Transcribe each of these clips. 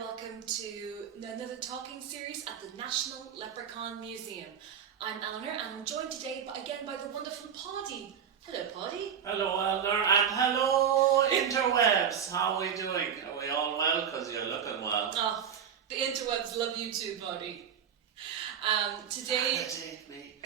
welcome to another talking series at the National Leprechaun Museum. I'm Eleanor and I'm joined today again by the wonderful Paudie. Hello, Paudie. Hello, Eleanor, and hello, interwebs. How are we doing? Are we all well? Because you're looking well. Oh, the interwebs love you too, Paudie. Today... Take me.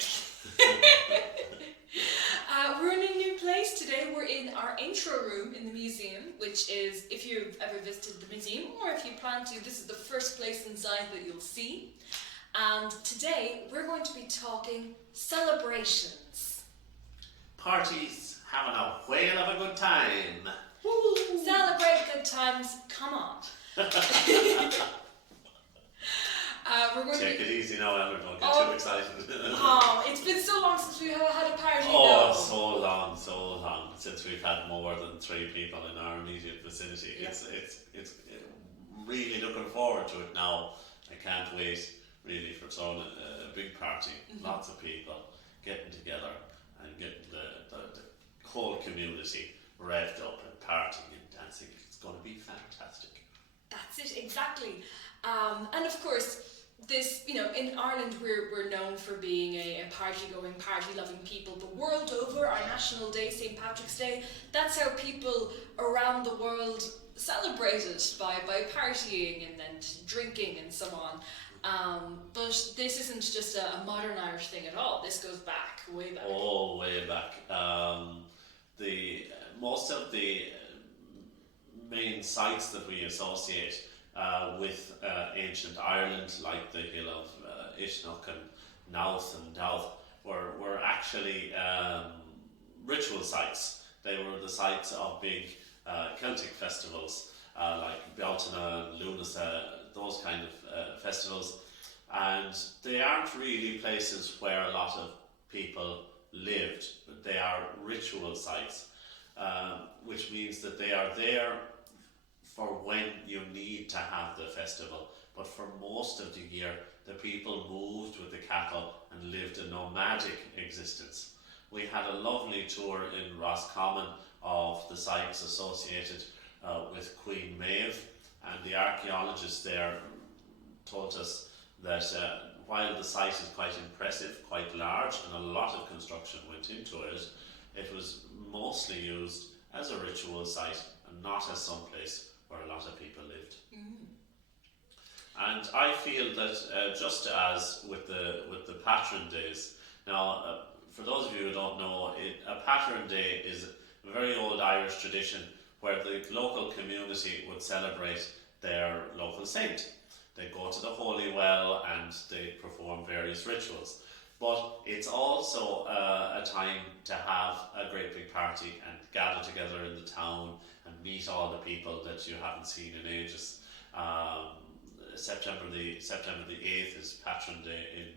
We're in a new place today. We're in our intro room in the museum, which is, if you've ever visited the museum, or if you plan to, this is the first place inside that you'll see. And today, we're going to be talking celebrations. Parties, having a whale of a good time. Woo! Celebrate good times, come on. We're going Take to it easy now, Eleanor, don't get too excited. It's been so long since we have had a party. Oh, so long, since we've had more than 3 people in our immediate vicinity. Yeah. It's really looking forward to it now. I can't wait really for throwing a big party. Mm-hmm. Lots of people getting together and getting the whole community revved up and partying and dancing. It's going to be fantastic. That's it, exactly. And of course, this, in Ireland we're known for being a party-going, party-loving people. The world over, our national day, St. Patrick's Day, that's how people around the world celebrate it, by partying and drinking and so on. But this isn't just a modern Irish thing at all. This goes back, way back. Oh, way back. Most of the main sites that we associate with ancient Ireland, like the hill of Ishnock and Knowth and Douth, were actually ritual sites. They were the sites of big Celtic festivals like Bealtaine and Lunasa, those kind of festivals, and they aren't really places where a lot of people lived, but they are ritual sites, which means that they are there for when you need to have the festival. But for most of the year, the people moved with the cattle and lived a nomadic existence. We had a lovely tour in Roscommon of the sites associated with Queen Maeve, and the archaeologists there told us that while the site is quite impressive, quite large, and a lot of construction went into it, it was mostly used as a ritual site and not as some place where a lot of people lived. Mm. And I feel that just as with the patron days, now for those of you who don't know, a patron day is a very old Irish tradition where the local community would celebrate their local saint. They go to the holy well and they perform various rituals. But it's also a time to have a great big party and gather together in the town and meet all the people that you haven't seen in ages. September the 8th is Patron Day in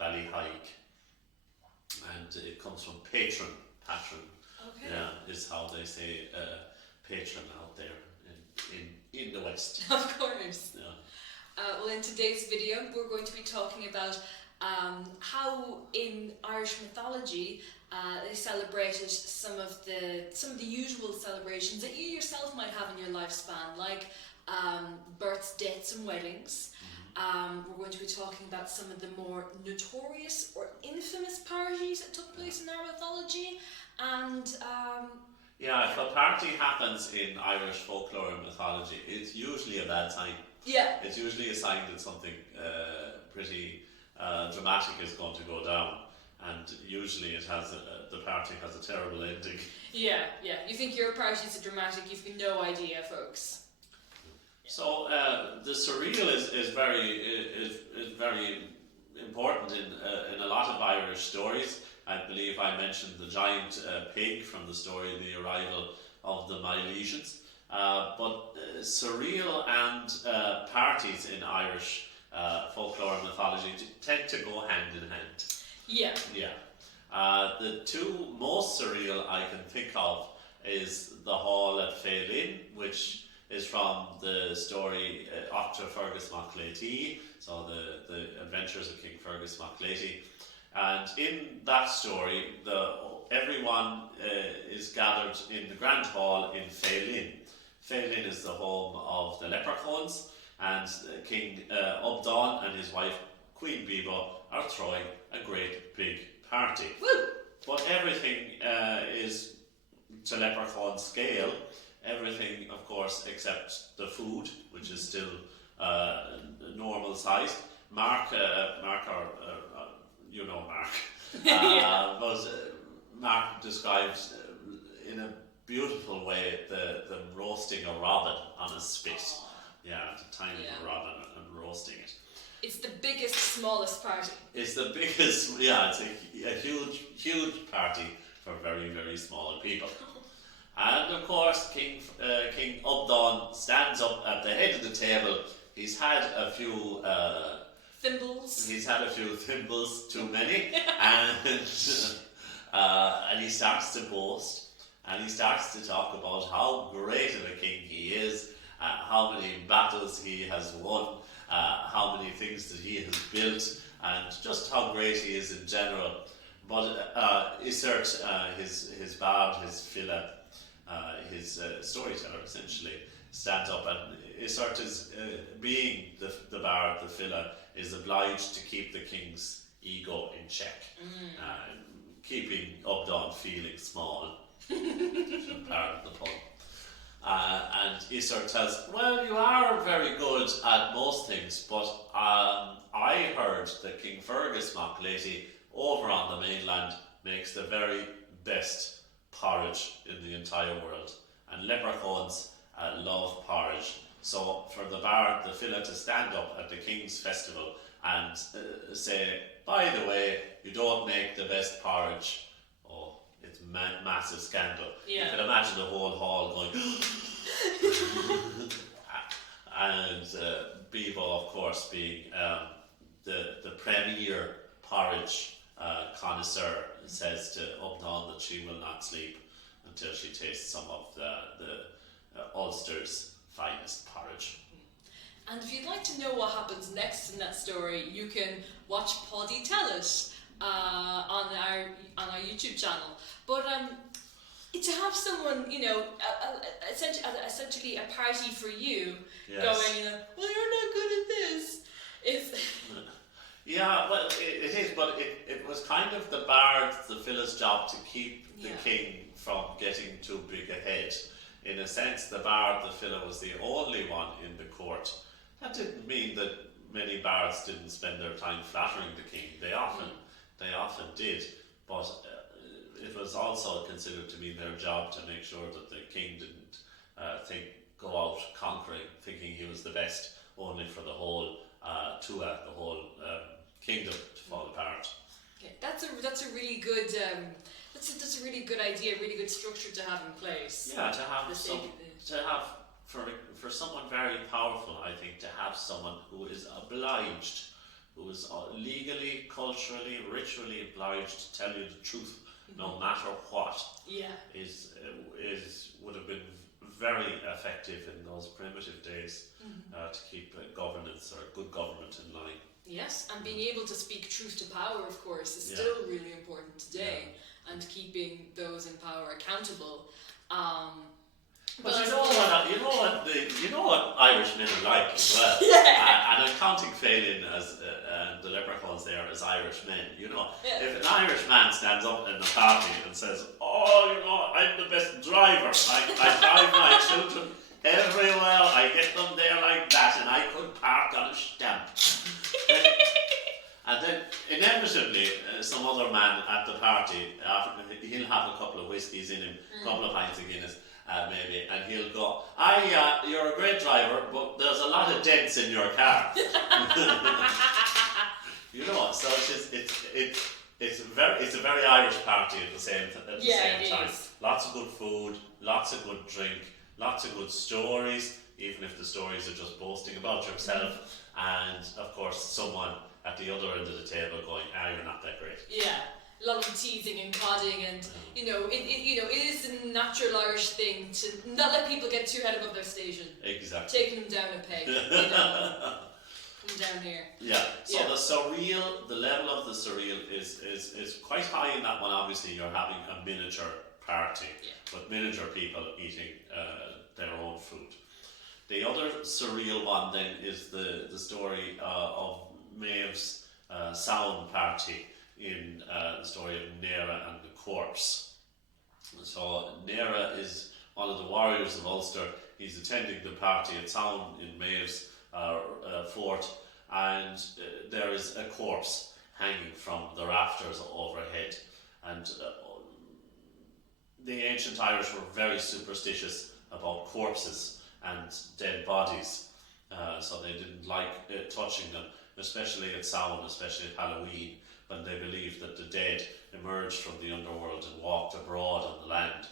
Ballyhike, and it comes from patron. Okay. Yeah, is how they say patron out there in the West. Of course. Yeah. Well, in today's video, we're going to be talking about how in Irish mythology they celebrated some of the usual celebrations that you yourself might have in your lifespan, like births, deaths and weddings. Mm-hmm. We're going to be talking about some of the more notorious or infamous parties that took place in our mythology, and if a party happens in Irish folklore and mythology, it's usually a bad sign. Yeah. It's usually a sign that something pretty dramatic is going to go down, and usually the party has a terrible ending. Yeah. You think your party's dramatic, you've no idea, folks. So the surreal is very important in a lot of Irish stories. I believe I mentioned the giant pig from the story The Arrival of the Milesians. But surreal and parties in Irish folklore and mythology tend to go hand in hand. Yeah. The two most surreal I can think of is the Hall at Faelin, which is from the story Octa Fergus Mac Létí, so the Adventures of King Fergus Mac Létí. And in that story, everyone is gathered in the Grand Hall in Faelin. Faelin is the home of the leprechauns, and King Obdon and his wife Queen Biba are throwing a great big party. Woo! But everything is to leprechaun scale. Everything, of course, except the food, which is still normal sized. Mark, you know Mark, but Mark describes in a beautiful way the roasting a robin on a spit. Yeah, the tiny little robin and roasting it. It's the biggest, smallest party. It's the biggest, yeah, it's a huge party for very, very small people. And of course, King Obdon stands up at the head of the table. He's had a few thimbles. He's had a few thimbles, too many, and he starts to boast, and he starts to talk about how great of a king he is, how many battles he has won, how many things that he has built, and just how great he is in general. But Isert, his bard, his fila, his storyteller essentially, stands up, and Isert is, being the bard, the fila, is obliged to keep the king's ego in check, keeping Obdon feeling small. Pardon the pun. And Isert tells, well, you are very good at most things, but I heard that King Fergus Mac Lady over on the mainland makes the very best porridge in the entire world, and leprechauns love porridge. So for the bard, the fila, to stand up at the king's festival and say, by the way, you don't make the best porridge, oh, it's massive scandal. Yeah. You can imagine the whole hall going and Biba, of course, being the premier porridge connoisseur, says to Obdon that she will not sleep until she tastes some of the Ulster's finest porridge. And if you'd like to know what happens next in that story, you can watch Paudie tell it on our YouTube channel. But to have someone, essentially a party for you, Yes. going, well, you're not good at this, is. Yeah, well, it is, but it was kind of the bard, the fila's job to keep the king from getting too big a head. In a sense, the bard, the fila, was the only one in the court. That didn't mean that many bards didn't spend their time flattering the king. They often did, but it was also considered to be their job to make sure that the king didn't go out conquering, thinking he was the best, only for the whole the whole kingdom to fall apart. Okay, that's a really good that's a really good idea, really good structure to have in place. Yeah, to have for someone very powerful, I think, to have someone who is obliged, who is legally, culturally, ritually obliged to tell you the truth, no matter what. Yeah, would have been very effective in those primitive days to keep governance or good government in line. Yes, and being able to speak truth to power, of course, is still really important today, and keeping those in power accountable. But you know what Irishmen are like as well. And I'm counting Phelan as the leprechauns there as Irish men. You know, if an Irish man stands up in a party and says, "Oh, I'm the best driver. I drive my children everywhere. I get them there like that, and I could park on a stamp." And then inevitably, some other man at the party, he'll have a couple of whiskies in him, a couple of pints of Guinness. Maybe, and he'll go, you're a great driver, but there's a lot of dents in your car. So it's a very Irish party at the same time. Is. Lots of good food, lots of good drink, lots of good stories, even if the stories are just boasting about yourself, and of course someone at the other end of the table going, you're not that great. Yeah. A lot of teasing and prodding, and it is a natural Irish thing to not let people get too head above their station. Exactly. Taking them down a peg. Come down here. Yeah. So the level of the surreal is quite high in that one. Obviously, you're having a miniature party, but miniature people eating their own food. The other surreal one then is the story of Maeve's Samhain party in the story of Nera and the corpse. So Nera is one of the warriors of Ulster. He's attending the party at Samhain in Maeve's fort, and there is a corpse hanging from the rafters overhead. And the ancient Irish were very superstitious about corpses and dead bodies, so they didn't like touching them, especially at Samhain, especially at Halloween, when they believed that the dead emerged from the underworld and walked abroad on the land.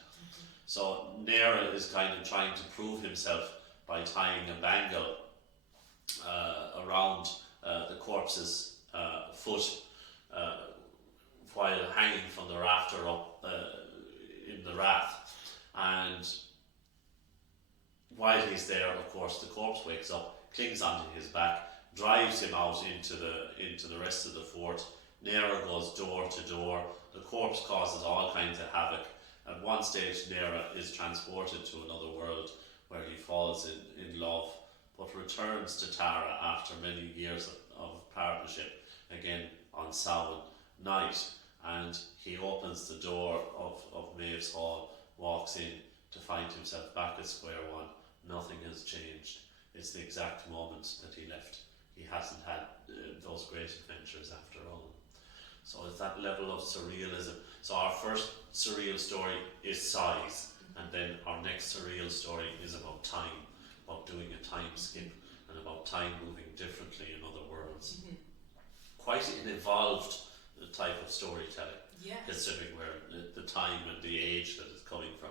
So Nera is kind of trying to prove himself by tying a bangle around the corpse's foot while hanging from the rafter up in the rath. And while he's there, of course, the corpse wakes up, clings onto his back, drives him out into the rest of the fort. Nera goes door to door. The corpse causes all kinds of havoc. At one stage, Nera is transported to another world where he falls in love, but returns to Tara after many years of partnership, again on Samhain night. And he opens the door of Maeve's hall, walks in to find himself back at square one. Nothing has changed. It's the exact moment that he left. He hasn't had those great adventures after all. So it's that level of surrealism. So our first surreal story is size, and then our next surreal story is about time, about doing a time skip, and about time moving differently in other worlds. Mm-hmm. Quite an evolved type of storytelling, considering where the time and the age that it's coming from.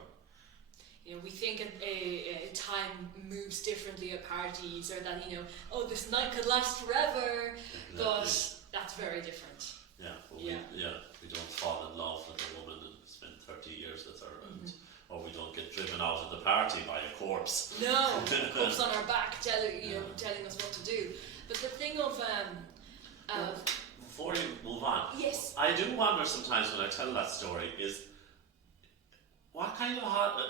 You know, we think a time moves differently at parties, or that, you know, oh, this night could last forever, but that's very different. Yeah, but we don't fall in love with a woman and spend 30 years with her, and or we don't get driven out of the party by a corpse. No, a corpse on our back telling us what to do. But the thing of before you move on, yes, I do wonder sometimes when I tell that story is what kind of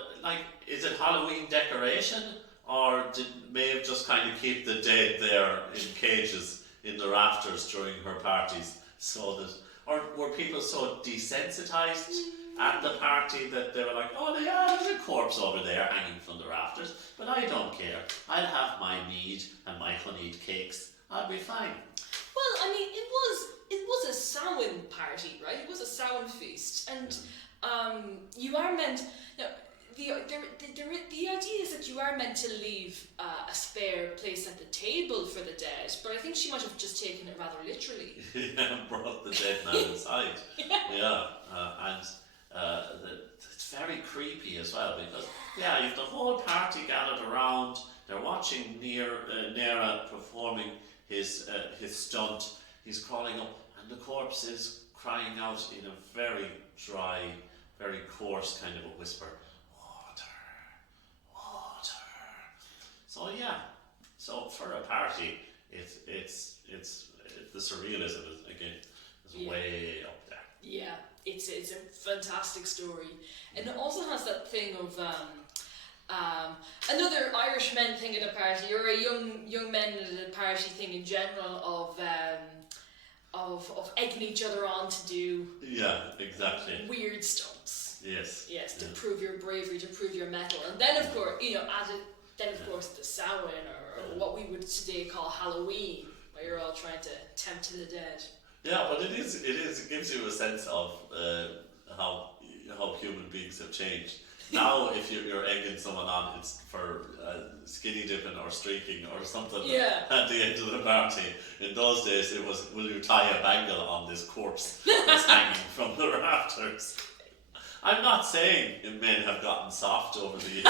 is it Halloween decoration, or did Maeve just kind of keep the dead there in cages in the rafters during her parties? So that, or were people so desensitized at the party that they were like, oh yeah, there's a corpse over there hanging from the rafters, but I don't care. I'll have my mead and my honeyed cakes. I'll be fine. Well, I mean, it was a Samhain party, right? It was a Samhain feast, and you are meant. Now, the idea is that you are meant to leave a spare place at the table for the dead, but I think she might have just taken it rather literally. Yeah, brought the dead man inside. And it's very creepy as well, because you've the whole party gathered around. They're watching Nera performing his stunt. He's crawling up, and the corpse is crying out in a very dry, very coarse kind of a whisper. So for a party, it's the surrealism is way up there. Yeah, it's a fantastic story, and it also has that thing of another Irish men thing at a party, or a young men at a party thing in general of egging each other on to do weird stunts. Yes, to prove your bravery, to prove your mettle, and then of course of course the Samhain, or what we would today call Halloween, where you're all trying to tempt to the dead. Yeah, but it gives you a sense of how human beings have changed. Now, if you're egging someone on, it's for skinny dipping or streaking or something at the end of the party. In those days, it was, will you tie a bangle on this corpse that's hanging from the rafters? I'm not saying men have gotten soft over the years.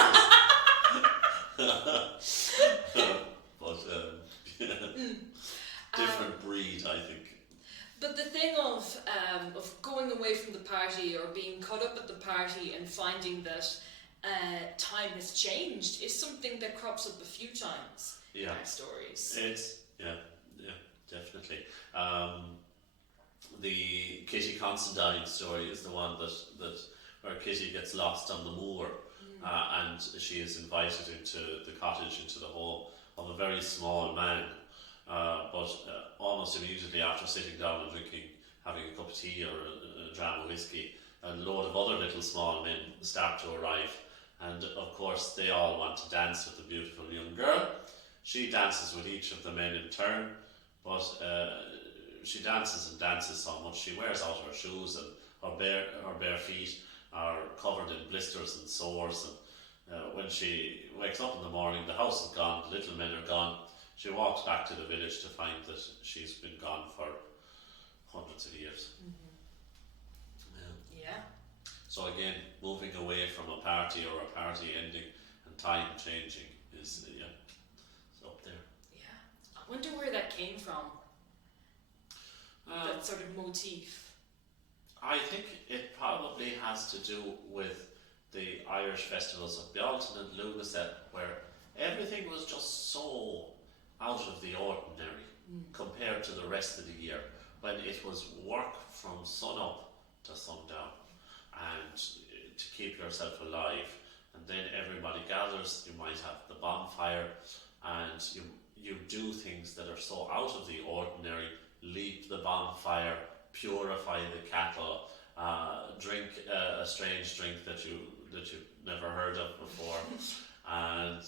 But different breed, I think. But the thing of going away from the party, or being caught up at the party and finding that time has changed, is something that crops up a few times in our stories. It's definitely. The Kitty Considine story is the one that where Kitty gets lost on the moor, and she is invited into the cottage, into the home of a very small man. But almost immediately after sitting down and having a cup of tea or a dram of whiskey, a load of other little small men start to arrive. And of course, they all want to dance with the beautiful young girl. She dances with each of the men in turn, but she dances and dances so much she wears out her shoes, and her bare feet are covered in blisters and sores. And when she wakes up in the morning, the house is gone, the little men are gone. She walks back to the village to find that she's been gone for hundreds of years. Yeah. So again, moving away from a party or a party ending and time changing is it's up there. Yeah. I wonder where that came from. That sort of motif. I think it probably has to do with the Irish festivals of Bealtaine and Lunaset, where everything was just so out of the ordinary compared to the rest of the year, when it was work from sun up to sundown and to keep yourself alive. And then everybody gathers, you might have the bonfire, and you do things that are so out of the ordinary. Leap the bonfire, purify the cattle, drink a strange drink that you've never heard of before, and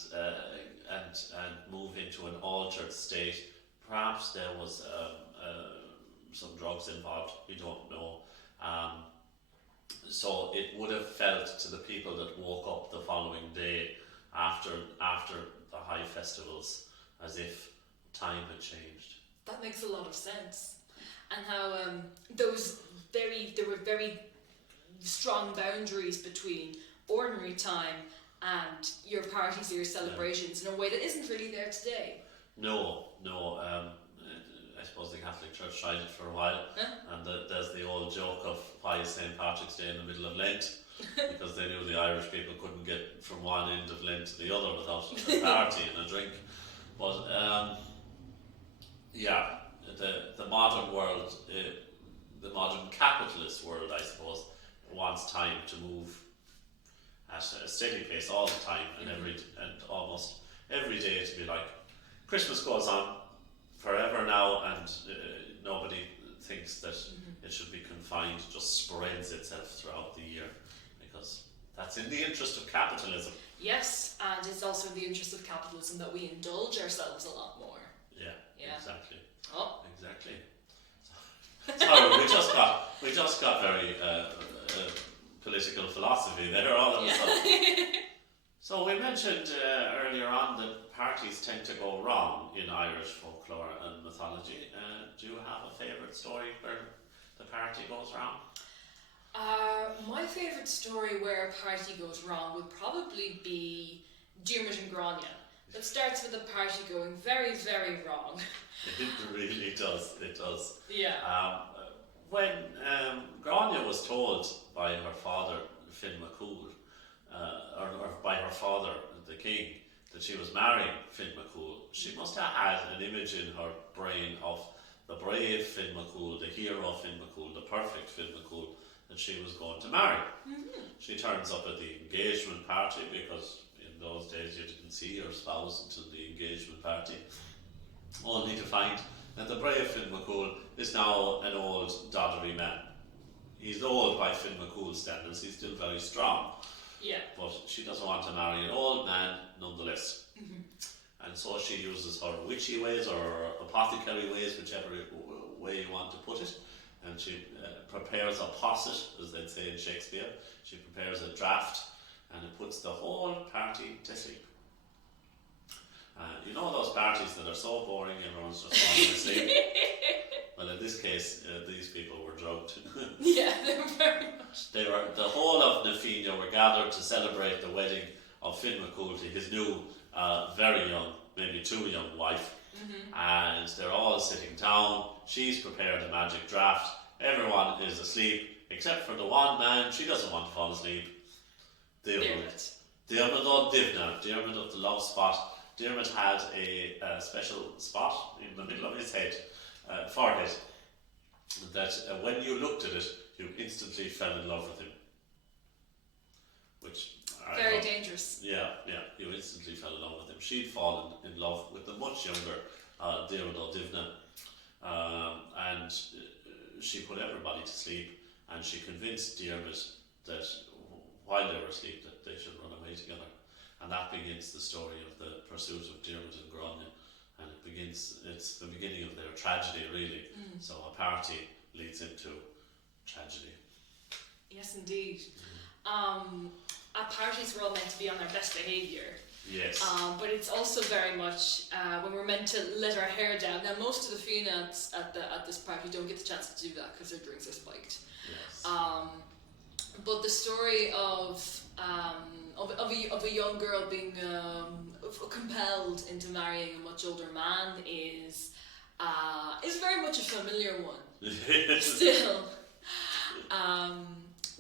move into an altered state. Perhaps there was some drugs involved. We don't know. So it would have felt to the people that woke up the following day after the high festivals as if time had changed. That makes a lot of sense. And how there were very strong boundaries between ordinary time and your parties or your celebrations in a way that isn't really there today. No. I suppose the Catholic Church tried it for a while, and there's the old joke of why is St. Patrick's Day in the middle of Lent, because they knew the Irish people couldn't get from one end of Lent to the other without a party and a drink. But the modern world, the modern capitalist world, I suppose, wants time to move at a steady pace all the time, and almost every day to be like, Christmas goes on forever now, and nobody thinks that it should be confined, just spreads itself throughout the year, because that's in the interest of capitalism. Yes, and it's also in the interest of capitalism that we indulge ourselves a lot more. Yeah. Exactly. Oh. Exactly. Sorry, we just got very political philosophy there all of a sudden. So we mentioned earlier on that parties tend to go wrong in Irish folklore and mythology. Do you have a favourite story where the party goes wrong? My favourite story where a party goes wrong would probably be Dearman and Grania. That starts with the party going very, very wrong. It really does. It does. Yeah. When Grania was told by her father, Finn McCool, or by her father, the king, that she was marrying Finn McCool, she must have had an image in her brain of the brave Finn McCool, the hero Finn McCool, the perfect Finn McCool that she was going to marry. She turns up at the engagement party, because in those days you didn't see your spouse until the engagement party, only to find that the brave Finn McCool is now an old doddery man. He's old by Finn McCool's standards, he's still very strong. Yeah. But she doesn't want to marry an old man nonetheless. And so she uses her witchy ways or her apothecary ways, whichever way you want to put it, and she prepares a posset, as they'd say in Shakespeare. She prepares a draft, and it puts the whole party to sleep. You know those parties that are so boring, everyone's just falling asleep? Well, in this case, these people were drugged. Yeah, they were very much. The whole of Nafina were gathered to celebrate the wedding of Finn McCool to his new, very young, maybe too young wife. And they're all sitting down. She's prepared a magic draft. Everyone is asleep, except for the one man. She doesn't want to fall asleep. Dearman. Dearman of the love spot. Dearman had a special spot in the middle of his forehead, that when you looked at it, you instantly fell in love with him. Which Very dangerous. Yeah, you instantly fell in love with him. She'd fallen in love with the much younger Dearman, and she put everybody to sleep, and she convinced Dearman that while they were asleep that they should run away together. And that begins the story of the pursuit of Dearman and Grania. And it's the beginning of their tragedy, really. So a party leads into tragedy. Yes, indeed. At parties, we're all meant to be on our best behaviour. Yes. But it's also very much when we're meant to let our hair down. Now, most of the Fianats at this party don't get the chance to do that because their drinks are spiked. Yes. But the story of a young girl being compelled into marrying a much older man is very much a familiar one. Still.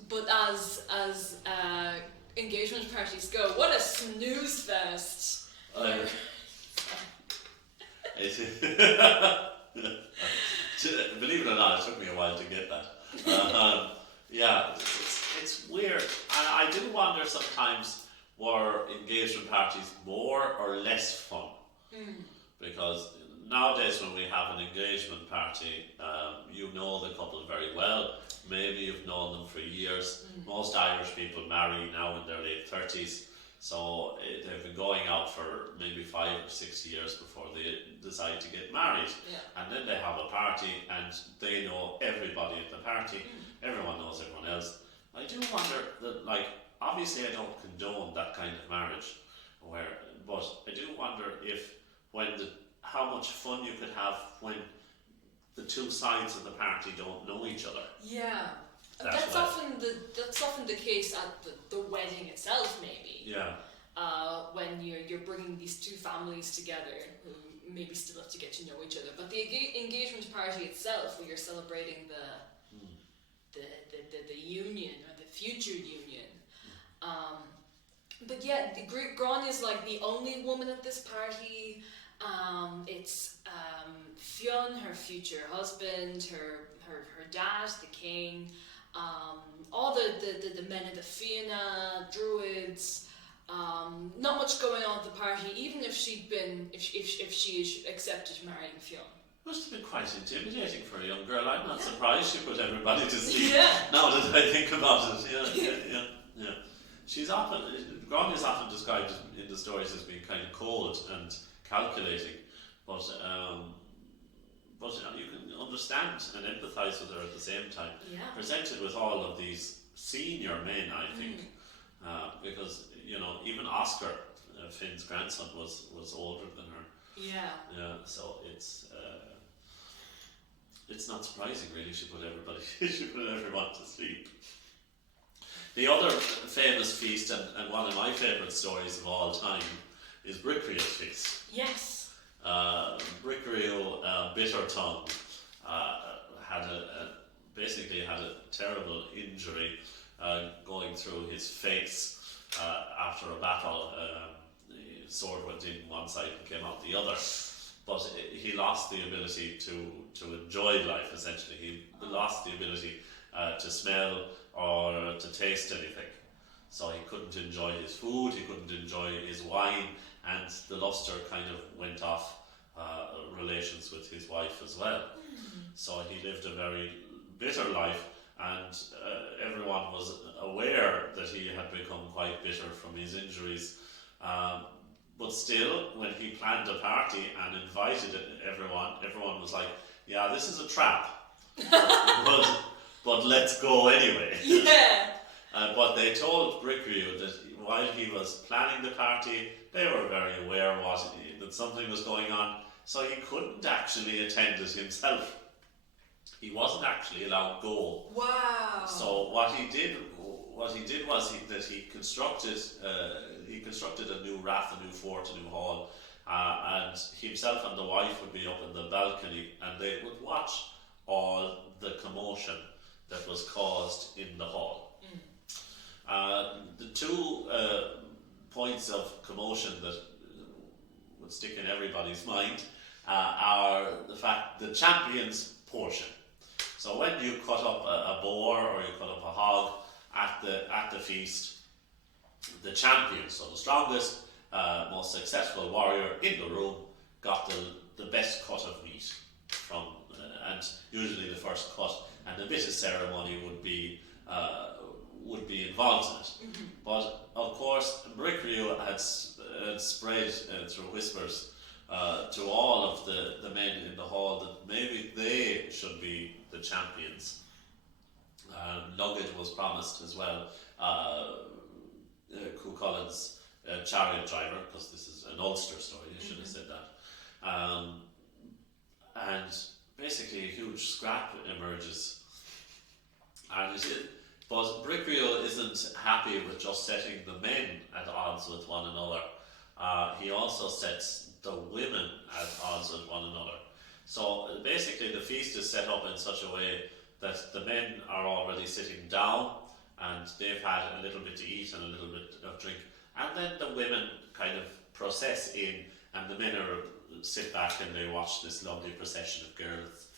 But as engagement parties go, what a snooze fest! Believe it or not, it took me a while to get that. Yeah, it's weird. I do wonder sometimes, were engagement parties more or less fun? Because nowadays when we have an engagement party, you know the couple very well. Maybe you've known them for years. Most Irish people marry now in their late 30s, so they've been going out for maybe 5 or 6 years before they decide to get married. Yeah. And then they have a party and they know everybody at the party. Everyone knows everyone else. I do wonder that, like, obviously I don't condone that kind of marriage, but I do wonder if how much fun you could have when the two sides of the party don't know each other. Yeah, that's often the case at the wedding itself, maybe. Yeah. When you're bringing these two families together who maybe still have to get to know each other, but the engagement party itself, where you're celebrating the union or the future union. But yeah, Grania is like the only woman at this party. It's Fionn, her future husband, her dad, the king, all the men of the Fianna, druids. Not much going on at the party, even if if she accepted marrying Fionn. Must have been quite intimidating for a young girl. I'm not surprised she put everybody to sleep. Yeah. Now that I think about it, yeah. Grania's often described in the stories as being kind of cold and calculating, but you can understand and empathise with her at the same time. Yeah. Presented with all of these senior men, I think, because even Oscar, Finn's grandson, was older than her. Yeah. Yeah. So it's not surprising, really. She put everyone to sleep. The other famous feast, and one of my favourite stories of all time, is Brickrio's feast. Yes. Brickrio Bittertongue basically had a terrible injury going through his face after a battle. The sword went in one side and came out the other. But he lost the ability to enjoy life, essentially. He lost the ability to smell or to taste anything. So he couldn't enjoy his food, he couldn't enjoy his wine, and the lustre kind of went off relations with his wife as well. So he lived a very bitter life, and everyone was aware that he had become quite bitter from his injuries. But still, when he planned a party and invited everyone was like, yeah, this is a trap, but let's go anyway. Yeah. But they told Brickrio that while he was planning the party, they were very aware that something was going on, so he couldn't actually attend it himself. He wasn't actually allowed to go. Wow. So what he did was that he constructed a new rath, a new fort, a new hall, and himself and the wife would be up in the balcony, and they would watch all the commotion that was caused in the hall. The two points of commotion that would stick in everybody's mind are the champion's portion. So when you cut up a boar or you cut up a hog at the feast, the champion, so the strongest, most successful warrior in the room, got the best cut of meat from, and usually the first cut, and a bit of ceremony would be involved in it. Mm-hmm. But of course, Brickrio had spread through whispers to all of the men in the hall that maybe they should be the champions. Luggage was promised as well. Cuchulainn's chariot driver, because this is an Ulster story, I should have said that. And basically a huge scrap emerges. But Brickrio isn't happy with just setting the men at odds with one another. He also sets the women at odds with one another. So basically the feast is set up in such a way that the men are already sitting down and they've had a little bit to eat and a little bit of drink, and then the women kind of process in, and the men sit back and they watch this lovely procession of girls,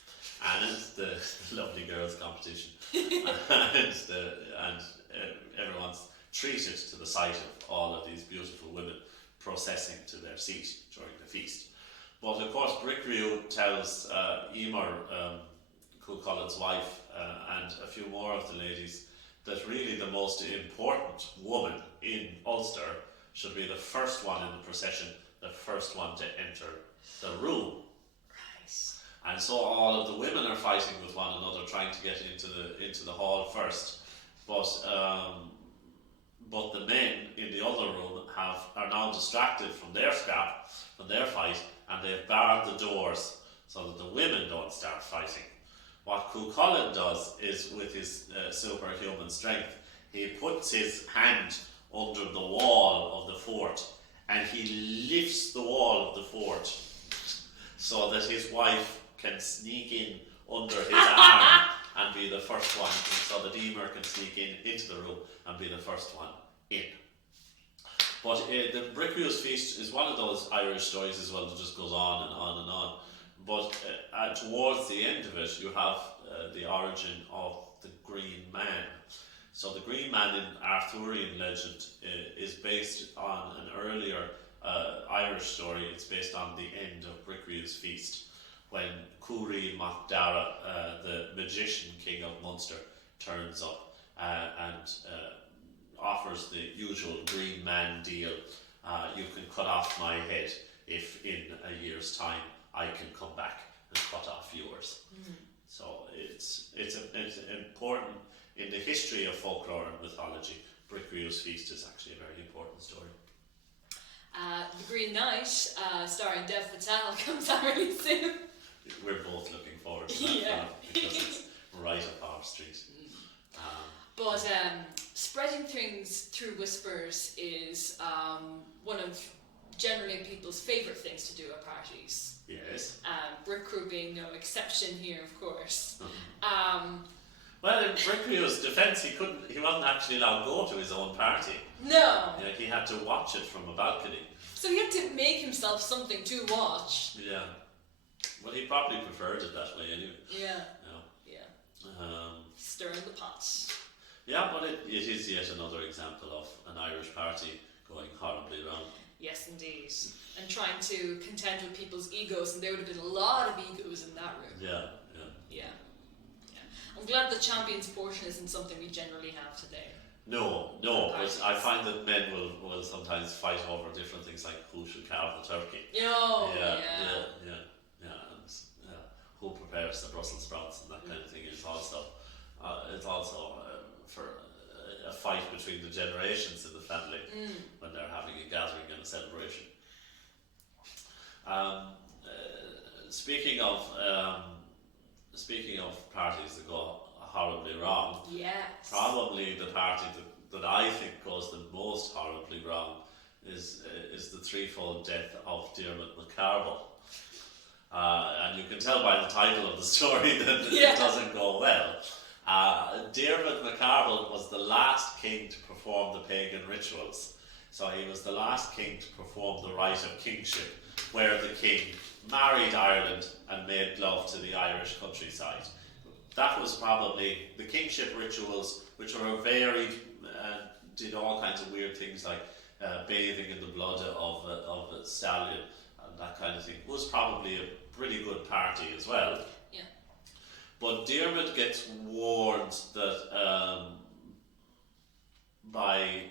and it's the lovely girls competition, and everyone's treated to the sight of all of these beautiful women processing to their seat during the feast. But of course Brickrio tells Emer, Cuchulainn's wife, and a few more of the ladies, that really the most important woman in Ulster should be the first one in the procession, the first one to enter the room. Right. And so all of the women are fighting with one another, trying to get into the hall first. But the men in the other room are now distracted from their scrap, from their fight, and they've barred the doors so that the women don't start fighting. What Cuchulainn does is, with his superhuman strength, he puts his hand under the wall of the fort and he lifts the wall of the fort so that his wife can sneak in under his arm and be the first one, so that Emer can sneak into the room and be the first one in. But the Brickrio's feast is one of those Irish stories as well that just goes on and on and on. But towards the end of it, you have the origin of the Green Man. So the Green Man in Arthurian legend is based on an earlier Irish story. It's based on the end of Brickrio's feast, when Cúri Mac Dara, the magician king of Munster, turns up and offers the usual Green Man deal. You can cut off my head if in a year's time I can come back and cut off yours. Mm. So it's important in the history of folklore and mythology. Brickrio's feast is actually a very important story. The Green Knight, starring Dev Patel, comes out really soon. We're both looking forward to that film because it's right up our street. But spreading things through whispers is one of generally people's favourite things to do at parties. Yes. Brickrio being no exception here, of course. Mm-hmm. Well, in Brickrio's defence, he wasn't actually allowed to go to his own party. No. Yeah, he had to watch it from a balcony. So he had to make himself something to watch. Yeah. Well, he probably preferred it that way anyway. Yeah. Yeah. Stirring the pot. Yeah, but it is yet another example of an Irish party going horribly wrong. Yes, indeed. And trying to contend with people's egos, and there would have been a lot of egos in that room. Yeah. I'm glad the champions portion isn't something we generally have today. No, but I find that men will sometimes fight over different things, like who should carve the turkey. And who prepares the Brussels sprouts and that kind of thing. It's also for a fight between the generations in the family when they're having a gathering and a celebration. Speaking of parties that go horribly wrong, yes, probably the party that I think goes the most horribly wrong is the threefold death of Dearman McCarville. And you can tell by the title of the story that it doesn't go well. Dearman McCarville was the last king to perform the pagan rituals. So he was the last king to perform the rite of kingship, where the king married Ireland and made love to the Irish countryside. That was probably the kingship rituals, which were varied did all kinds of weird things like bathing in the blood of a stallion and that kind of thing. It was probably a pretty good party as well. Yeah. But Dearman gets warned that by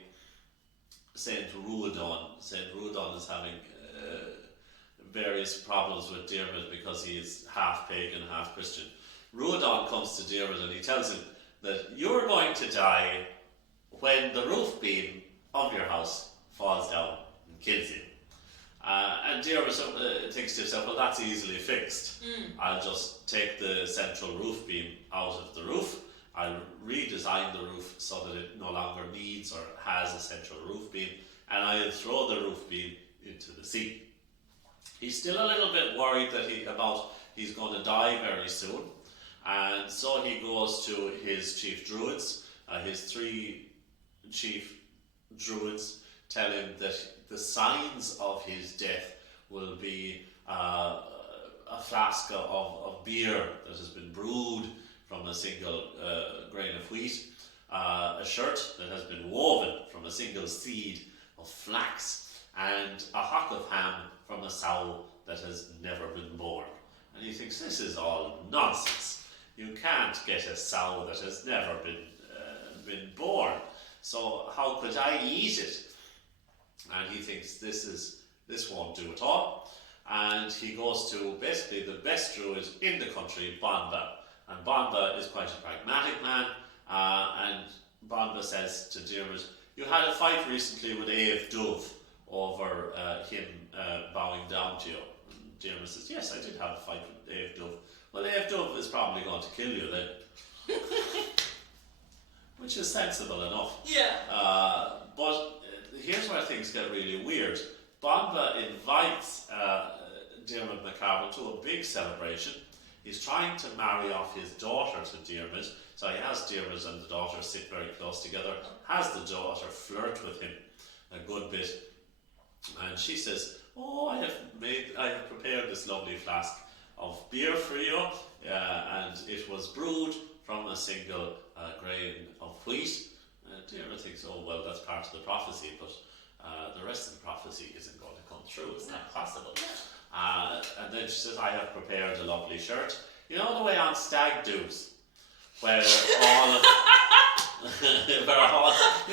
Saint Ruadán. Saint Ruadán is having various problems with Dearman because he is half pagan, half Christian. Ruadán comes to Dearman and he tells him that you're going to die when the roof beam of your house falls down and kills you. And Dearman thinks to himself, well, that's easily fixed. I'll just take the central roof beam out of the roof. I'll redesign the roof so that it no longer needs or has a central roof beam, and I'll throw the roof beam into the sea. He's still a little bit worried that he's going to die very soon, and so he goes to his chief druids. His 3 chief druids tell him that the signs of his death will be a flask of beer that has been brewed from a single grain of wheat, a shirt that has been woven from a single seed of flax, and a hock of ham from a sow that has never been born. And he thinks, this is all nonsense. You can't get a sow that has never been born. So how could I eat it? And he thinks this won't do at all. And he goes to basically the best druid in the country, Banba. And Banba is quite a pragmatic man. And Banba says to Dearman, you had a fight recently with Aodh Dubh over him bowing down to you. And Dearman says, yes, I did have a fight with Aodh Dubh. Well, Aodh Dubh is probably going to kill you then. Which is sensible enough. Yeah. But here's where things get really weird. Banba invites Dearman MacCarbon to a big celebration. He's trying to marry off his daughter to Dearman, so he has Dearman and the daughter sit very close together, has the daughter flirt with him a good bit, and she says, oh, I have prepared this lovely flask of beer for you, and it was brewed from a single grain of wheat. Dearman thinks, oh, well, that's part of the prophecy, but the rest of the prophecy isn't going to come true. It's not possible. And then she says, I have prepared a lovely shirt. You know the way on stag do's, where all of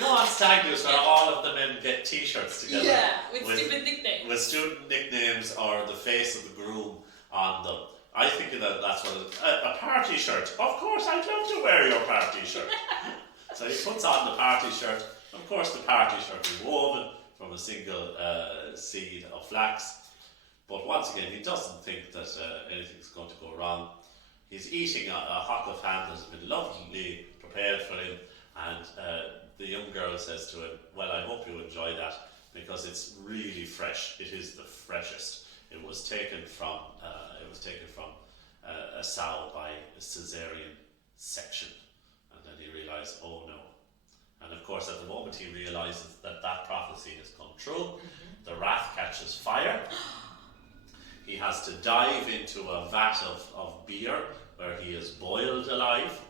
on stag do's where all of the men get t-shirts together. Yeah, with stupid nicknames. With student nicknames or the face of the groom on them. I think that's what it is. A party shirt. Of course, I'd love to wear your party shirt. So he puts on the party shirt. Of course, the party shirt is woven from a single seed of flax. But once again, he doesn't think that anything's going to go wrong. He's eating a hock of ham that has been lovely prepared for him, and the young girl says to him, well, I hope you enjoy that, because it's really fresh. It is the freshest. It was taken from a sow by a cesarean section. And then he realised, oh no. And of course, at the moment he realises that prophecy has come true. The wrath catches fire. He has to dive into a vat of beer where he is boiled alive.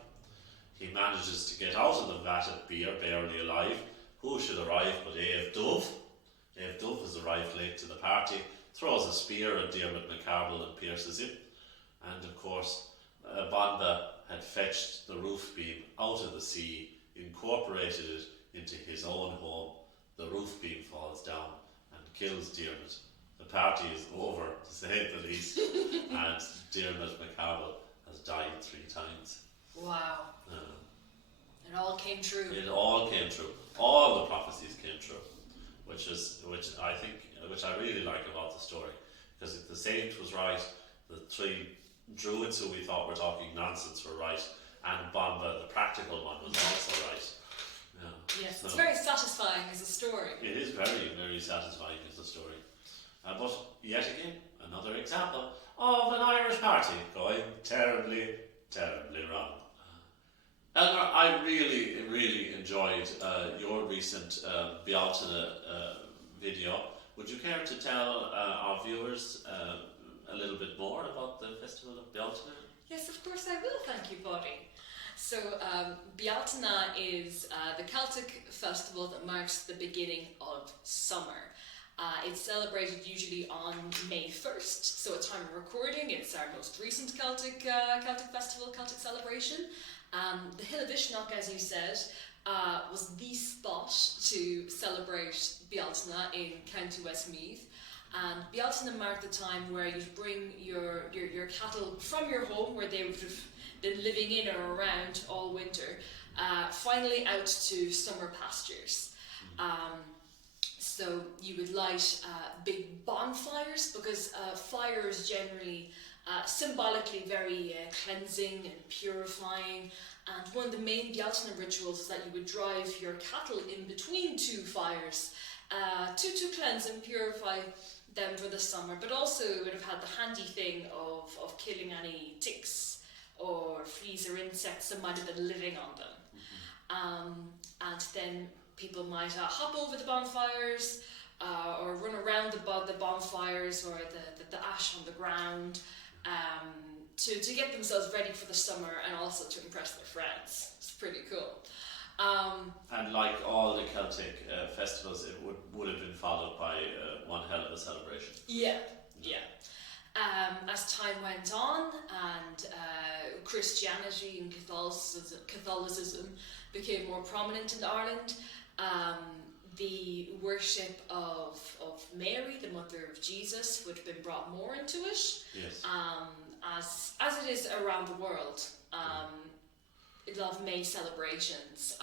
He manages to get out of the vat of beer barely alive. Who should arrive but Aodh Dubh? Aodh Dubh has arrived late to the party, throws a spear at Dearman MacCarbon and pierces him. And of course, Banba had fetched the roof beam out of the sea, incorporated it into his own home. The roof beam falls down and kills Dearman. The party is over, to say the least, and Dearman MacCarbon has died 3 times. Wow. It all came true. It all came true. All the prophecies came true, which I really like about the story, because if the saint was right, the 3 druids who we thought were talking nonsense were right, and Banba, the practical one, was also right. Yeah. Yes, so it's very satisfying as a story. It is very, very satisfying as a story. But yet again, another example of an Irish party going terribly, terribly wrong. Eleanor, I really, really enjoyed your recent Bealtaine video. Would you care to tell our viewers a little bit more about the Festival of Bealtaine? Yes, of course I will, thank you, Paudie. So Bealtaine is the Celtic festival that marks the beginning of summer. It's celebrated usually on May 1st, so at time of recording it's our most recent Celtic festival, Celtic celebration. The Hill of Ishnock, as you said, was the spot to celebrate Bealtaine in County Westmeath. And Bealtaine marked the time where you'd bring your cattle from your home, where they would have been living in or around all winter, finally out to summer pastures. So you would light big bonfires, because fire is generally symbolically very cleansing and purifying. And one of the main Bealtaine rituals is that you would drive your cattle in between two fires to cleanse and purify them for the summer, but also it would have had the handy thing of killing any ticks or fleas or insects that might have been living on them. And then people might hop over the bonfires or run around the bonfires or the ash on the ground to get themselves ready for the summer and also to impress their friends. It's pretty cool. And like all the Celtic festivals, it would have been followed by one hell of a celebration. Yeah. As time went on and Christianity and Catholicism became more prominent in Ireland, the worship of Mary, the mother of Jesus, would have been brought more into it. Yes. As it is around the world. A lot of May celebrations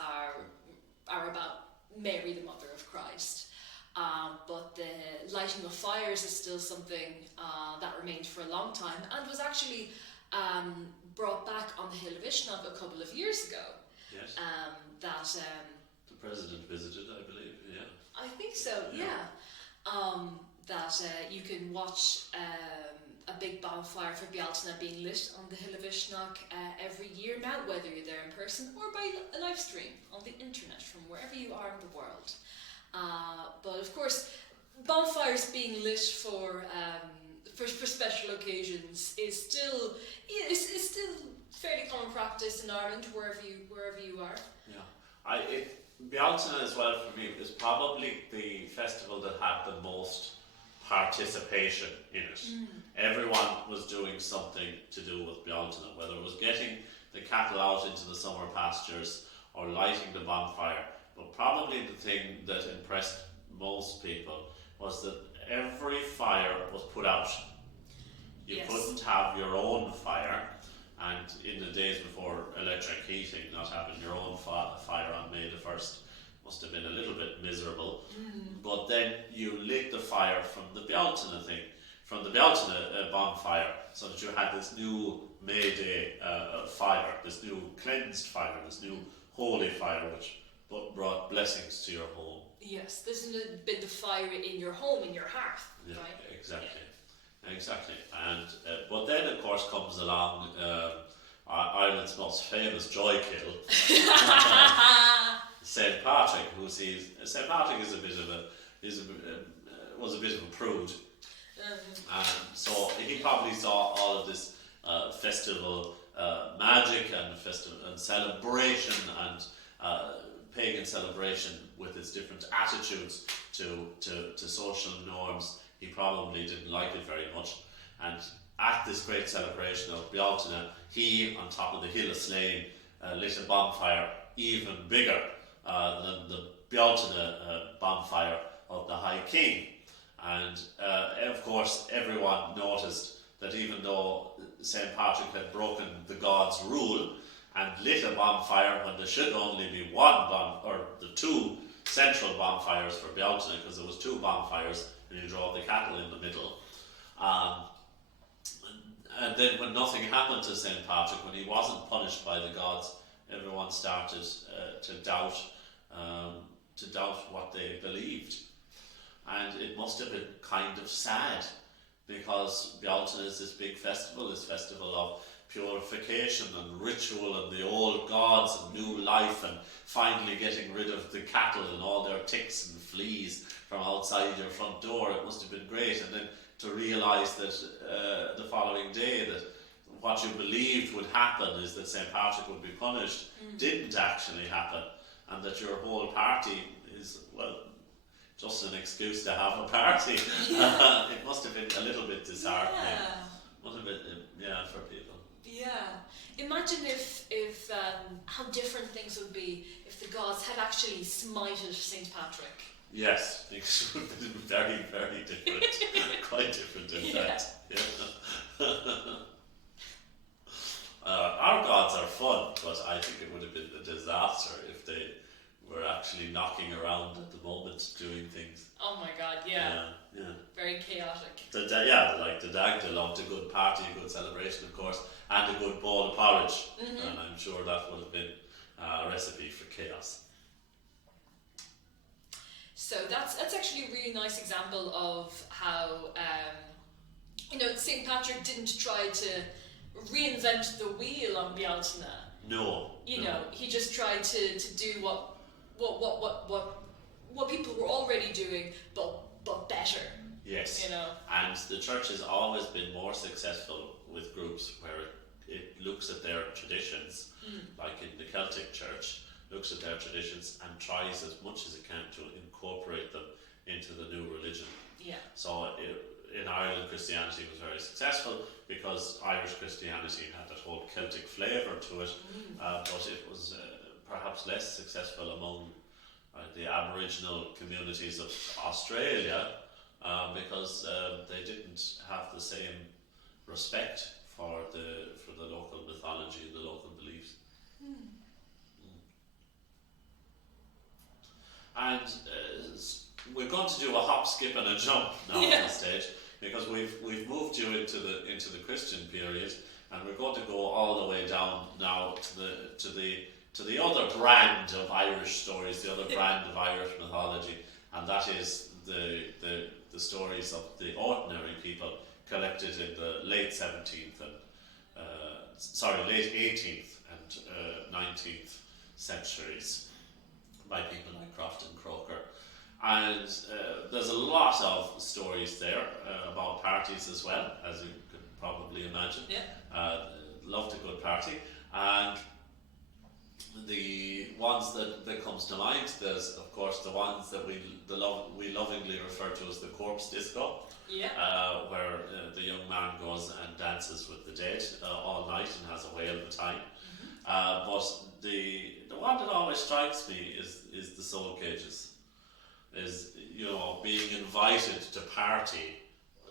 are about Mary, the mother of Christ. But the lighting of fires is still something that remained for a long time and was actually brought back on the Hill of Ishnock a couple of years ago. Yes. The president visited, I believe. Yeah. I think so. Yeah. That you can watch a big bonfire for Bealtaine being lit on the Hill of Ishnock every year now, whether you're there in person or by a live stream on the internet from wherever you are in the world. But of course, bonfires being lit for special occasions is still fairly common practice in Ireland wherever you are. Yeah, Bealtaine as well for me is probably the festival that had the most participation in it. Everyone was doing something to do with Bealtaine, whether it was getting the cattle out into the summer pastures or lighting the bonfire. But probably the thing that impressed most people was that every fire was put out. You couldn't have your own fire, and in the days before electric heating, not having your own fire on May the 1st must have been a little bit miserable. But then you lit the fire from the Bealtaine bonfire, so that you had this new May Day fire, this new cleansed fire, this new holy fire, which brought blessings to your home. Yes, this has been the fire in your home, in your hearth, yeah, right? Exactly. And but then of course comes along Ireland's most famous joy kill, St. Patrick, who sees St. Patrick was a bit of a prude, so he probably saw all of this festival magic and celebration and pagan celebration with its different attitudes to social norms. He probably didn't like it very much, and at this great celebration of Bealtaine, he, on top of the Hill of Slane, lit a bonfire even bigger than the Bealtaine bonfire of the High King. And of course everyone noticed that even though St. Patrick had broken the god's rule and lit a bonfire when there should only be the two central bonfires for Bealtaine, because there was two bonfires and you drove the cattle in the middle. And then when nothing happened to St. Patrick, when he wasn't punished by the gods, everyone started to doubt what they believed. And it must have been kind of sad, because Bealtaine is this big festival, this festival of purification and ritual and the old gods and new life and finally getting rid of the cattle and all their ticks and fleas from outside your front door. It must have been great. And then to realise that the following day that what you believed would happen is that St. Patrick would be punished didn't actually happen, and that your whole party is, well, just an excuse to have a party. It must have been a little bit disheartening. Must have been, for people. Yeah. Imagine if how different things would be if the gods had actually smited St. Patrick. Yes, it would have been very, very different. Quite different, in fact. Yeah. Our gods are fun, but I think it would have been a disaster if they were actually knocking around at the moment doing things. Oh my God, Yeah. Very chaotic. The Dag, they loved a good party, a good celebration, of course, and a good bowl of porridge. And I'm sure that would have been a recipe for chaos. So that's actually a really nice example of how St. Patrick didn't try to reinvent the wheel on Bealtaine. No. He just tried to do what people were already doing, but better. Yes. And the church has always been more successful with groups where it looks at their traditions, like in the Celtic church, looks at their traditions and tries as much as it can to incorporate them into the new religion. Yeah. So in Ireland, Christianity was very successful because Irish Christianity had that whole Celtic flavour to it, but it was perhaps less successful among the Aboriginal communities of Australia because they didn't have the same respect for the local mythology and the local beliefs. And we're going to do a hop, skip, and a jump now at this stage, because we've moved you into the Christian period, and we're going to go all the way down now to the other brand of Irish stories, the other brand of Irish mythology, and that is the stories of the ordinary people collected in the late 17th and late 18th and 19th centuries by people like Croft and Croker. And there's a lot of stories there about parties as well, as you could probably imagine. Loved a good party. And the ones that comes to mind, there's of course the ones that we lovingly refer to as the corpse disco, where the young man goes and dances with the dead all night and has a whale of a time. But the one that always strikes me is the soul cages. Is being invited to party,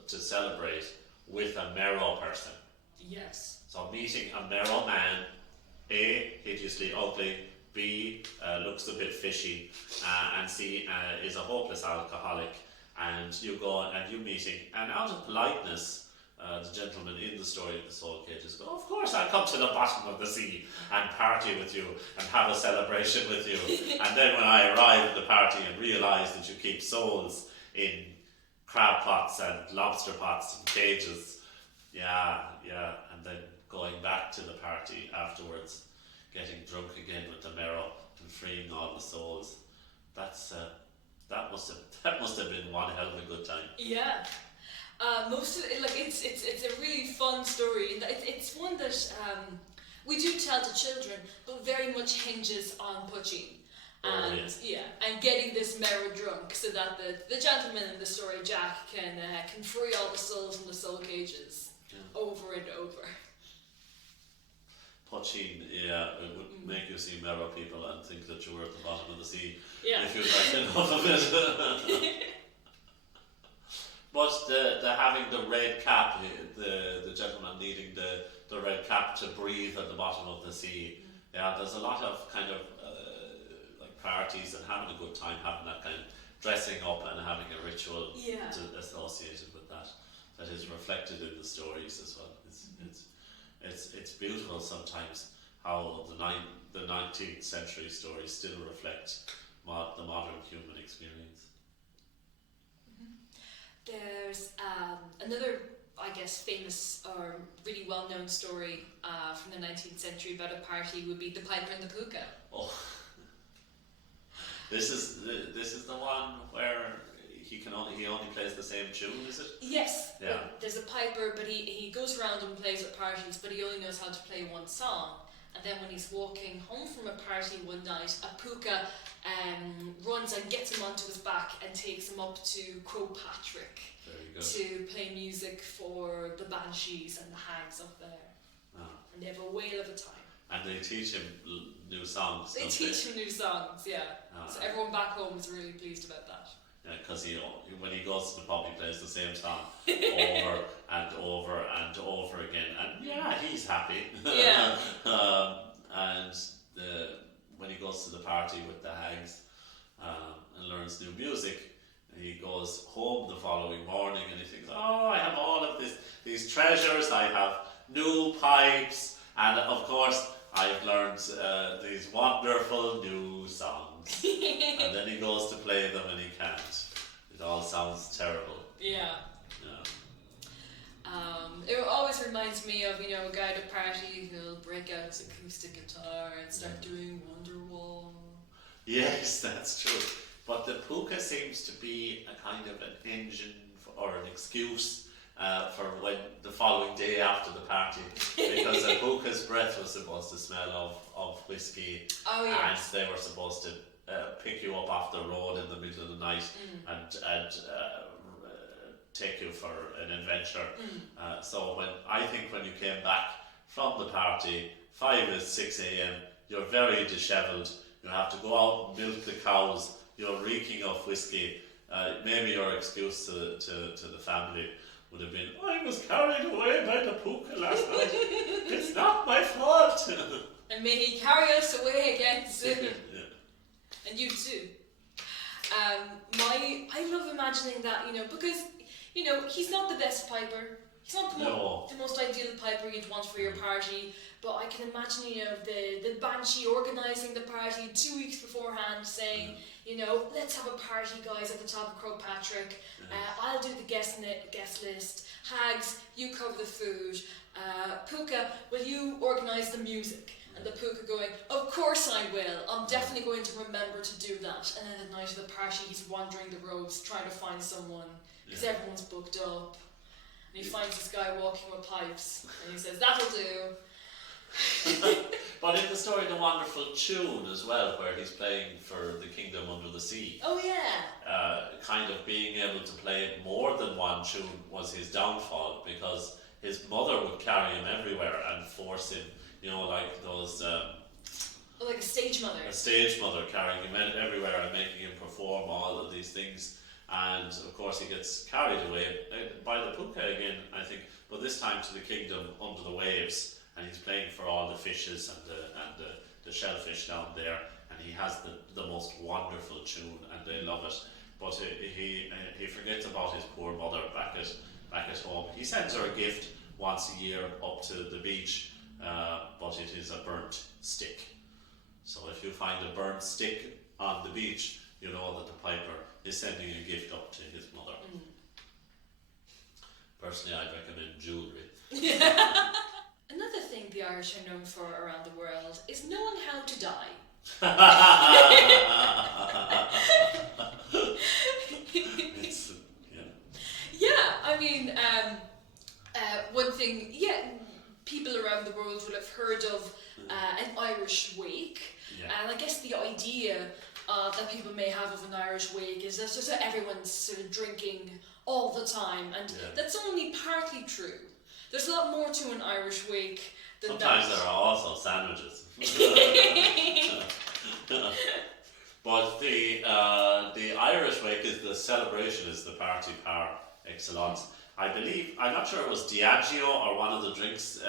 to celebrate with a merrow person. Yes. So meeting a merrow man, A, hideously ugly, B, looks a bit fishy, and C, is a hopeless alcoholic, and you go and you meeting, and out of politeness, the gentleman in the story of the soul cages go, of course I'll come to the bottom of the sea and party with you and have a celebration with you. And then when I arrive at the party and realise that you keep souls in crab pots and lobster pots and cages, and then going back to the party afterwards, getting drunk again with the merrow and freeing all the souls. That must have been one hell of a good time. Yeah. Most of it, it's a really fun story. It's one that we do tell to children, but very much hinges on poaching. And and getting this merrow drunk so that the gentleman in the story, Jack, can free all the souls from the soul cages over and over. Poaching, it would make you see merrow people and think that you were at the bottom of the sea if you drank enough of it. But the having the red cap, the gentleman needing the red cap to breathe at the bottom of the sea, there's a lot of kind of like parties and having a good time, having that kind of dressing up and having a ritual associated with that is reflected in the stories as well. It's beautiful sometimes how the 19th century stories still reflect the modern human experience. There's another, I guess, famous or really well-known story from the 19th century about a party would be the Piper and the Puka. Oh, this is the one where he only plays the same tune, is it? Yes. Yeah. There's a piper, but he goes around and plays at parties, but he only knows how to play one song. And then when he's walking home from a party one night, a puka runs and gets him onto his back and takes him up to Patrick to play music for the banshees and the hags up there. And they have a whale of a time. And they teach him new songs. They teach him new songs, yeah. So everyone back home is really pleased about that. Yeah, because when he goes to the pub, he plays the same song over and over and over again, and yeah, he's happy. Yeah. And when he goes to the party with the hags and learns new music, he goes home the following morning and he thinks, oh, I have all of these treasures. I have new pipes, and of course I've learned these wonderful new songs. And then he goes to play them and he can't. It all sounds terrible. Yeah. It always reminds me of, a guy at a party who'll break out his acoustic guitar and start doing Wonderwall. Yes, that's true. But the puka seems to be a kind of an engine or an excuse for when the following day after the party, because the puka's breath was supposed to smell of whiskey. Oh, yes. And they were supposed to pick you up off the road in the middle of the night and take you for an adventure. So when you came back from the party, 5 or 6 a.m., you're very dishevelled. You have to go out and milk the cows. You're reeking of whiskey. Maybe your excuse to the family would have been, I was carried away by the puka last night. It's not my fault. And may he carry us away again soon. Yeah. And you too. I love imagining that, because, he's not the best piper. He's not the most ideal piper you'd want for your party, but I can imagine, the banshee organising the party 2 weeks beforehand, saying, let's have a party, guys, at the top of Patrick. I'll do the guest list. Hags, you cover the food. Puka, will you organise the music? And the puka going, of course I will. I'm definitely going to remember to do that. And then at the night of the party, he's wandering the roads trying to find someone because everyone's booked up. And he finds this guy walking with pipes, and he says, that'll do. But in the story, the wonderful tune as well, where he's playing for the kingdom under the sea. Oh yeah. Kind of being able to play more than one tune was his downfall, because his mother would carry him everywhere and force him, like those. Like a stage mother. A stage mother carrying him everywhere and making him perform all of these things. And of course he gets carried away by the puka again, I think, but this time to the kingdom under the waves, and he's playing for all the fishes and the shellfish down there, and he has the most wonderful tune, and they love it. But he forgets about his poor mother back at home. He sends her a gift once a year up to the beach, but it is a burnt stick. So if you find a burnt stick on the beach, you know that the piper is sending a gift up to his mother. Personally, I'd recommend jewellery. Another thing the Irish are known for around the world is knowing how to die. One thing, people around the world will have heard of an Irish wake, and I guess the idea that people may have of an Irish wake is that just everyone's sort of drinking all the time, and that's only partly true. There's a lot more to an Irish wake than Sometimes that. there are also sandwiches. But the Irish wake is the celebration, is the party par excellence. I'm not sure it was Diageo or one of the drinks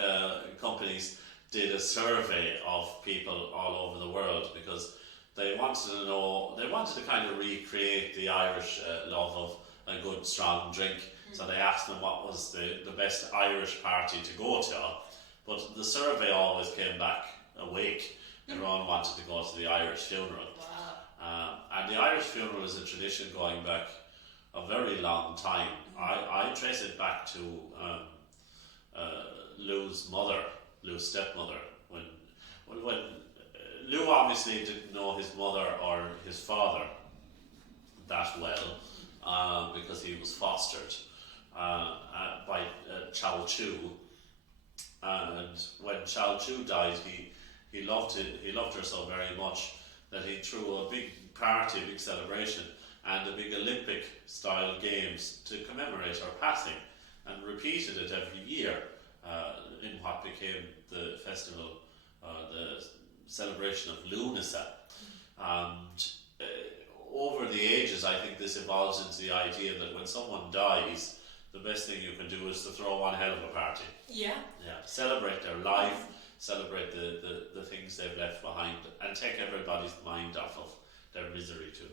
companies did a survey of people all over the world, because they wanted to kind of recreate the Irish love of a good strong drink. So they asked them what was the best Irish party to go to, but the survey always came back a wake. Everyone wanted to go to the Irish funeral. Wow. And the Irish funeral is a tradition going back a very long time. I trace it back to Lou's stepmother. When Lou obviously didn't know his mother or his father that well, because he was fostered by Chao Chu, and when Chao Chu died, he loved her so very much that he threw a big party, a big celebration, and a big Olympic style games to commemorate her passing, and repeated it every year in what became the festival, the celebration of Lunasa. And over the ages, I think this evolves into the idea that when someone dies, the best thing you can do is to throw one hell of a party. Yeah. Yeah. Celebrate their life, celebrate the things they've left behind, and take everybody's mind off of their misery too.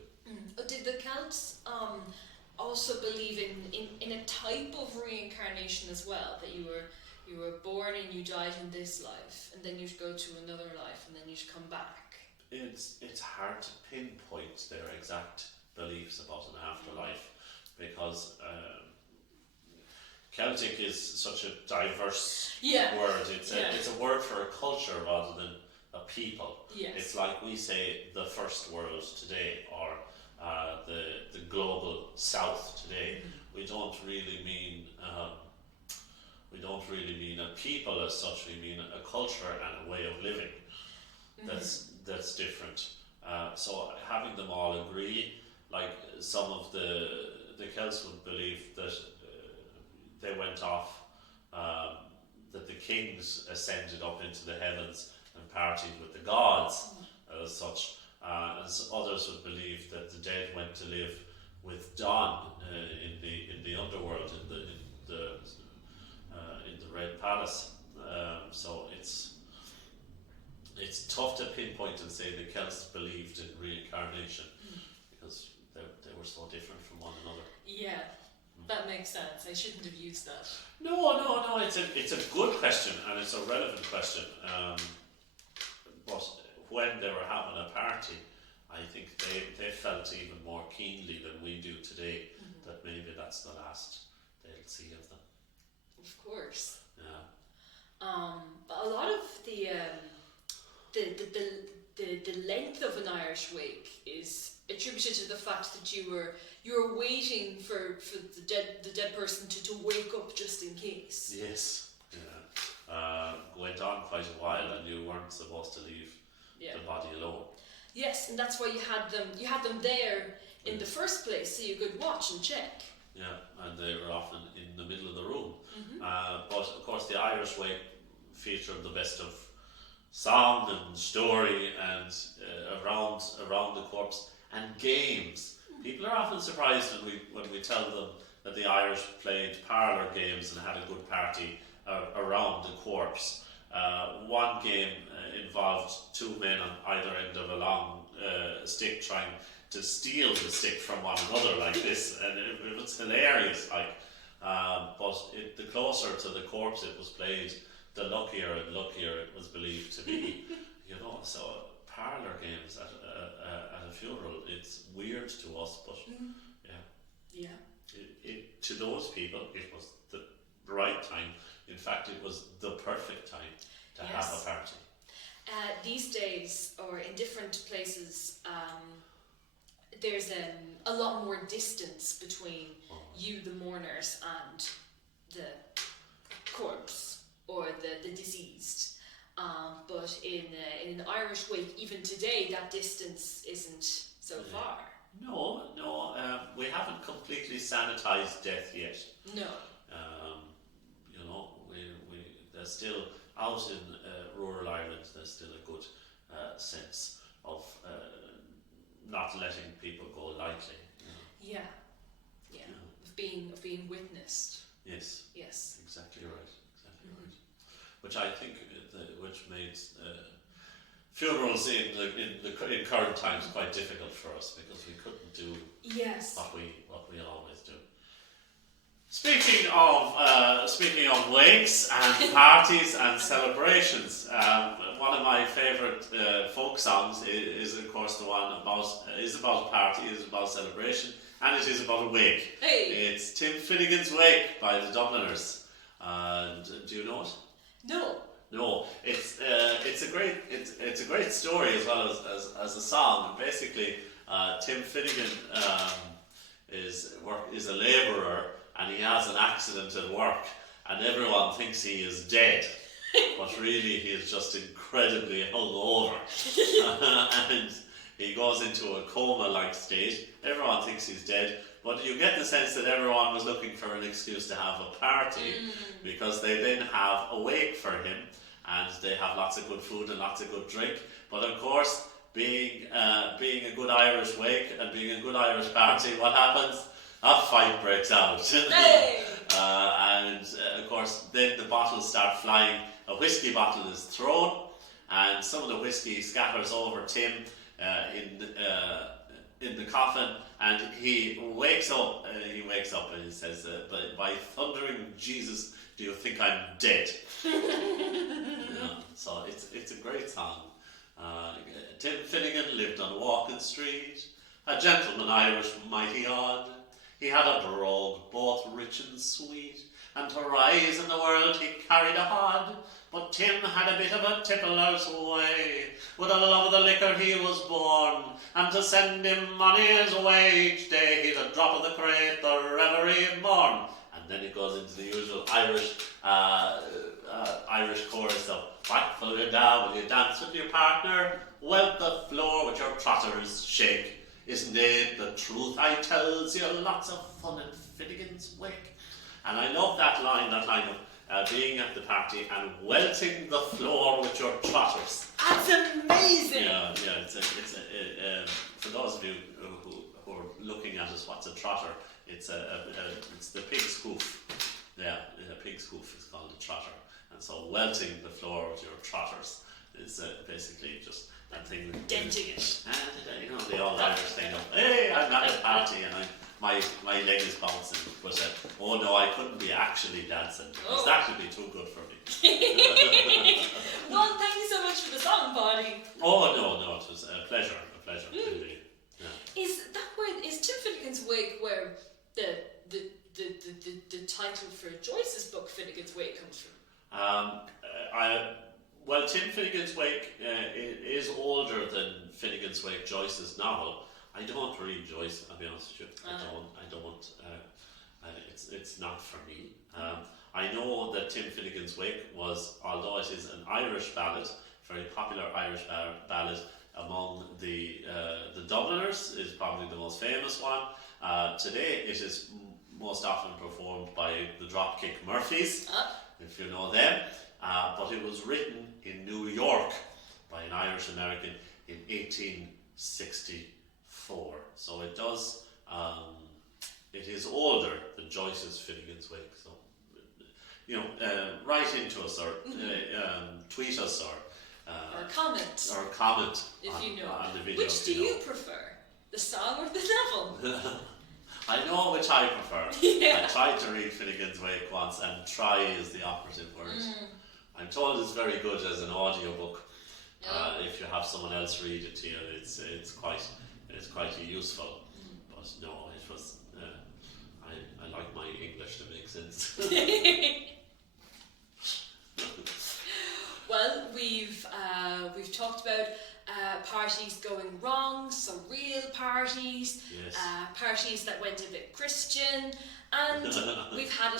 Did the Celts also believe in a type of reincarnation as well? That you were born and you died in this life, and then you'd go to another life, and then you'd come back. It's hard to pinpoint their exact beliefs about an afterlife, because Celtic is such a diverse word. It's a word for a culture rather than a people. Yes. It's like we say the first world today, or the global south today. We don't really mean a people as such. We mean a culture and a way of living that's different. So having them all agree, like some of the Celts would believe that they went off, that the kings ascended up into the heavens and partied with the gods as such. As others would believe that the dead went to live with Don in the underworld, in the Red Palace. So it's tough to pinpoint and say the Celts believed in reincarnation, because they were so different from one another. Yeah, that makes sense. I shouldn't have used that. No. It's a good question, and it's a relevant question. But when they were having a party, I think they felt even more keenly than we do today that maybe that's the last they'll see of them. Of course. Yeah. But a lot of the length of an Irish wake is attributed to the fact that you were waiting for the dead person to wake up just in case. Yes. Yeah. Went on quite a while, and you weren't supposed to leave the body alone. Yes, and that's why you had them there in the first place, so you could watch and check. Yeah, and they were often in the middle of the room. But of course, the Irish wake featured the best of song and story, and around the corpse, and games. People are often surprised when we tell them that the Irish played parlour games and had a good party around the corpse. One game involved two men on either end of a long stick trying to steal the stick from one another like this, and it was hilarious. But the closer to the corpse it was played, the luckier and luckier it was believed to be. So parlour games at a funeral, it's weird to us, but to those people it was the right time. In fact, it was the perfect time to have a party. These days, or in different places, there's a lot more distance between you, the mourners, and the corpse or the deceased. But in an Irish wake, even today, that distance isn't so far. No, we haven't completely sanitized death yet. No. There's still, out in rural Ireland, there's still a good sense of not letting people go lightly. Yeah. Of being witnessed. Yes. Yes. Exactly right. Which I think, which made funerals in current times quite difficult for us, because we couldn't do what we always do. Speaking of wakes and parties and celebrations, one of my favourite folk songs is of course the one about a party, is about celebration, and it is about a wake. Hey. It's Tim Finnegan's Wake by the Dubliners. And do you know it? No. It's a great story as well as a song. And basically, Tim Finnegan is a labourer, and he has an accident at work, and everyone thinks he is dead, but really he is just incredibly hungover, and he goes into a coma-like state. Everyone thinks he's dead, but you get the sense that everyone was looking for an excuse to have a party, because they then have a wake for him, and they have lots of good food and lots of good drink. But of course, being a good Irish wake and being a good Irish party, what happens? A fight breaks out. Hey! And of course, then the bottles start flying. A whiskey bottle is thrown, and some of the whiskey scatters over Tim in the coffin, and he wakes up. And he says, "By thundering Jesus, do you think I'm dead?" So it's a great song. Tim Finnegan lived on Walking Street, a gentleman Irish mighty odd. He had a brogue, both rich and sweet, and to rise in the world he carried a hod. But Tim had a bit of a tippler's way. With the love of the liquor he was born, and to send him money his way each day, he'd a drop of the crate the every morn. And then it goes into the usual Irish chorus of "Whack for your down, will you dance with your partner? Welt the floor with your trotters shake. Isn't it the truth I tells you? Lots of fun in Finnegan's wake." And I love that line of being at the party and welting the floor with your trotters. That's amazing! Yeah. For those of you who are looking at us, what's a trotter? It's the pig scoof. Yeah, a pig scoof is called a trotter. And so welting the floor with your trotters is basically just that thing. Denting it. And the old Irish thing of, "Hey, I'm at a party and my leg is bouncing." But oh no, I couldn't be actually dancing, because that would be too good for me. Well, thank you so much for the song, Paudie. Oh no, it was a pleasure, really. Yeah. Is Tim Finnegan's Wake where the title for Joyce's book Finnegan's Wake comes from? Well, Tim Finnegan's Wake is older than Finnegan's Wake, Joyce's novel. I don't read Joyce, I'll be honest with you. I don't. It's not for me. I know that Tim Finnegan's Wake was, although it is an Irish ballad, very popular Irish ballad among the Dubliners, is probably the most famous one. Today it is most often performed by the Dropkick Murphys, if you know them. But it was written in New York by an Irish American in 1864. So it does. It is older than Joyce's Finnegan's Wake. So write into us or tweet us or comment if you know on the video. Which do you prefer, the song or the novel? I know which I prefer. Yeah. I tried to read Finnegan's Wake once, and "try" is the operative word. I'm told it's very good as an audiobook. If you have someone else read it to you, it's quite useful. But no, it was. I like my English to make sense. Well, we've talked about parties going wrong, some real parties, yes. Parties that went a bit Christian, and we've had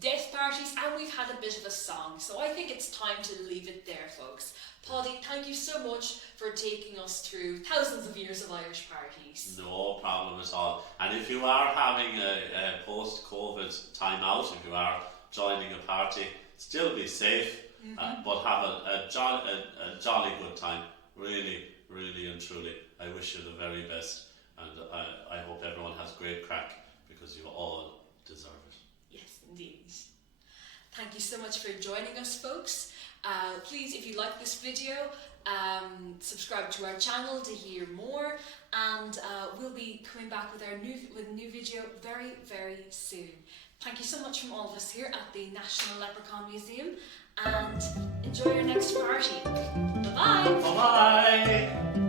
death parties, and we've had a bit of a song. So I think it's time to leave it there, folks. Paudie, thank you so much for taking us through thousands of years of Irish parties. No problem at all. And if you are having a post-COVID time out, if you are joining a party, still be safe. But have a jolly good time. Really, really and truly, I wish you the very best, and I hope everyone has great crack, because you all deserve it. Yes, indeed. Thank you so much for joining us, folks. Please, if you like this video, subscribe to our channel to hear more, and we'll be coming back with a new video very, very soon. Thank you so much from all of us here at the National Leprechaun Museum, and enjoy your next party. Bye-bye! Bye-bye!